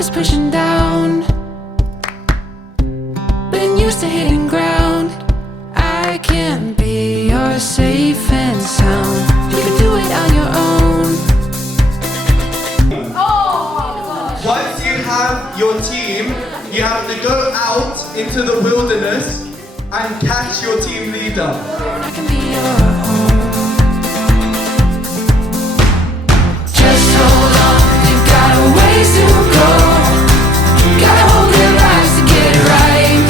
life is pushing down, been used to hitting ground. I can be your safe and sound. You can do it on your own. Once you have your team, you have to go out into the wilderness and catch your team leader. I can be your home. Just hold on, you've got a ways to go. Gotta hold your lives to get it right.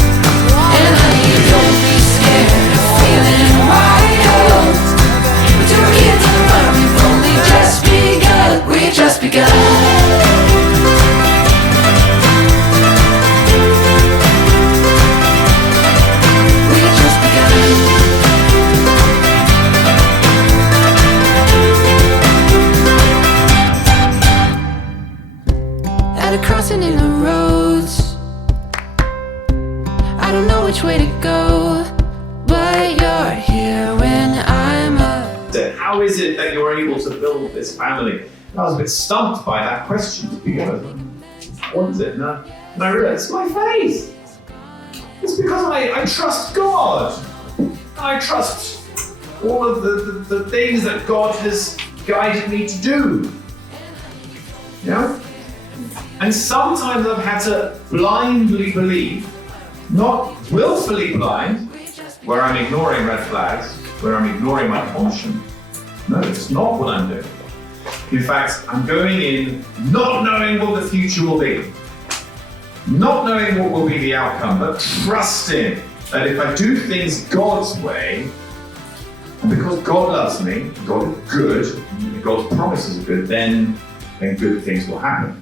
And honey, don't be scared of feeling wild. But your kids on the run, we've only just begun. We just begun. Crossing in the roads, I don't know which way to go, but you're here when I'm up. How is it that you're able to build this family? I was a bit stumped by that question, to be honest. What is it? And I realized it's my faith. It's because I trust God. I trust all of the things that God has guided me to do. You know? And sometimes I've had to blindly believe, not willfully blind, where I'm ignoring red flags, where I'm ignoring my conscience. No, it's not what I'm doing. In fact, I'm going in not knowing what the future will be, not knowing what will be the outcome, but trusting that if I do things God's way, and because God loves me, God is good, and God's promises are good, then good things will happen.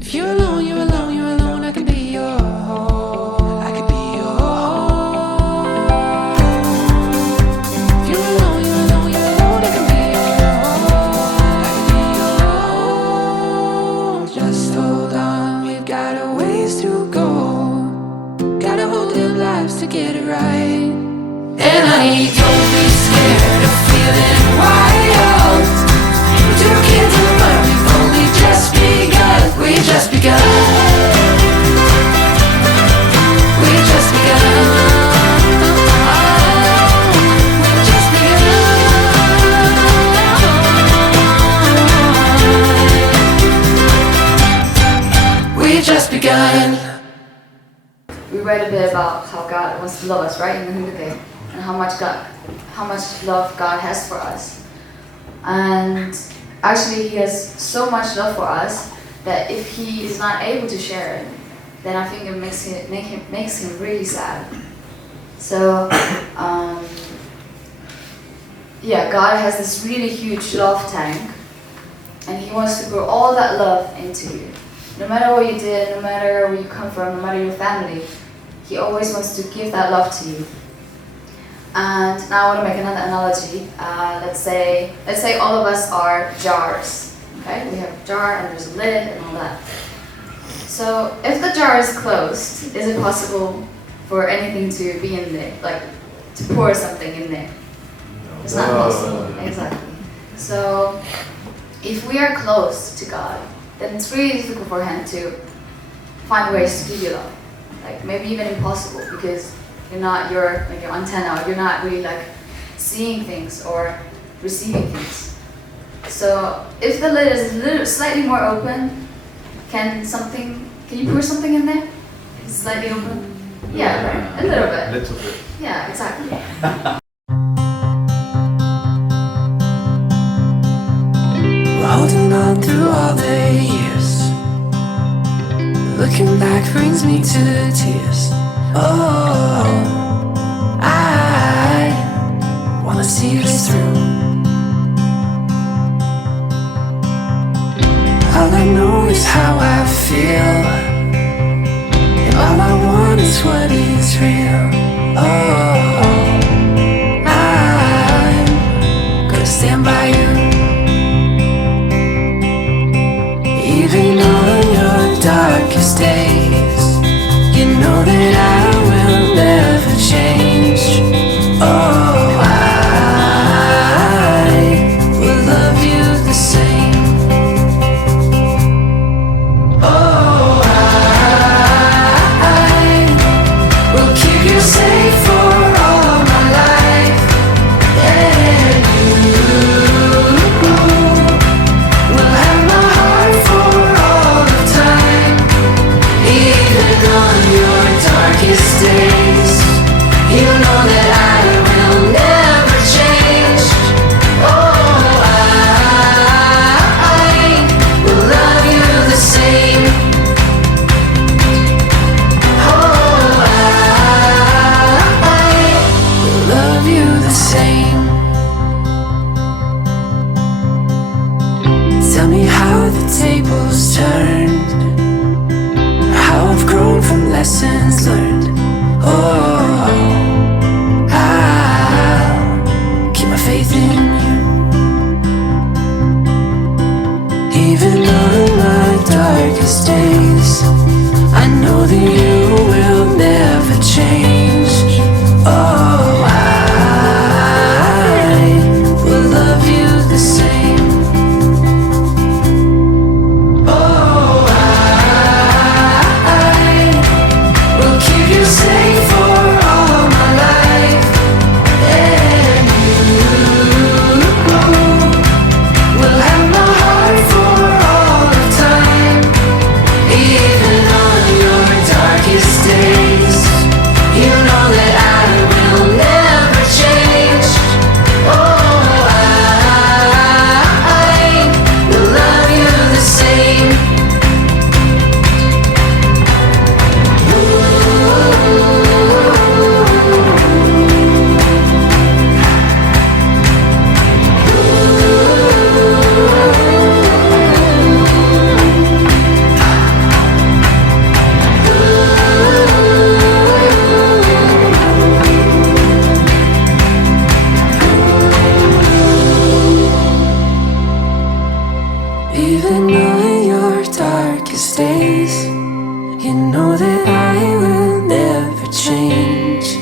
If you're alone, you're alone, you're alone, I can be your home. I can be your home. If you're alone, you're alone, you're alone, I can be your home. I can be your home. Just hold on, we've got a ways to go. Gotta hold your lives to get it right. And honey, don't be scared of feeling wild. Put your kids on the run, we've only just begun. We just begun. We just begun. We just begun. We just begun. We read a bit about how God wants to love us, right? In the UK, and how much love God has for us. And actually, He has so much love for us that if He is not able to share it, then I think it makes him really sad. So, yeah, God has this really huge love tank, and He wants to pour all that love into you. No matter what you did, no matter where you come from, no matter your family, He always wants to give that love to you. And now I want to make another analogy. Let's say all of us are jars. Okay, we have a jar and there's a lid and all that. So if the jar is closed, is it possible for anything to be in there, like to pour something in there? It's not possible. Exactly. So if we are close to God, then it's really difficult for Him to find ways to give you love. Like maybe even impossible, because you're not your antenna, or you're not really like seeing things or receiving things. So if the lid is slightly more open, can you pour something in there? It's slightly open? Yeah, right. A little bit. A little bit. Yeah, exactly. Holding on through all the years. Looking back brings me to tears. Oh, I wanna see us through. All I know is how I feel, and all I want is what is real. Oh, I'm gonna stand by you, even on your darkest days. You know that I will never change. Oh, I will love you the same. Tell me how the tables turned, how I've grown from lessons learned. Oh, I'll keep my faith in you. Even on my darkest days, I know that you will never change. Oh, I will love you the same. Oh, I will keep you safe for all my life. And you will have my heart for all of time. Even on your darkest days, you know that I will never change. Oh, I will love you the same. Even on your darkest days, you know that I will never change.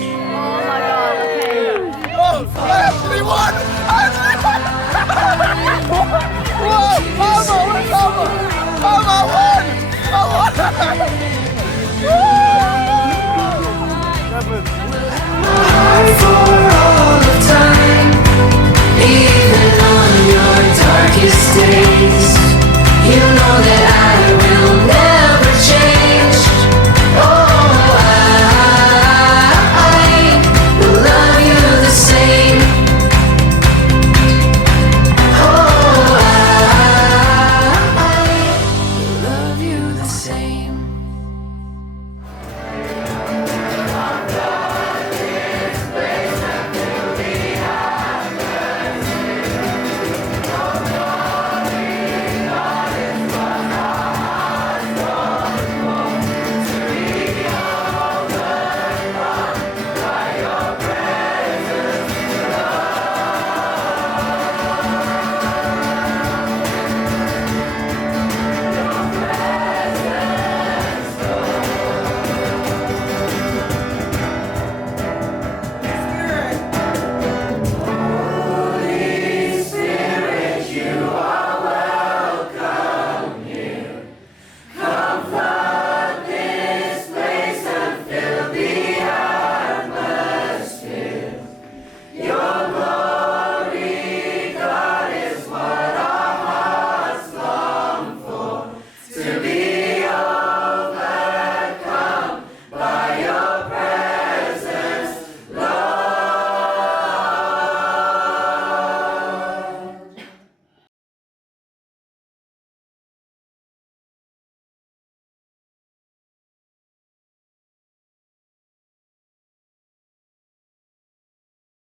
Heart for all of time, even on your darkest days, you know that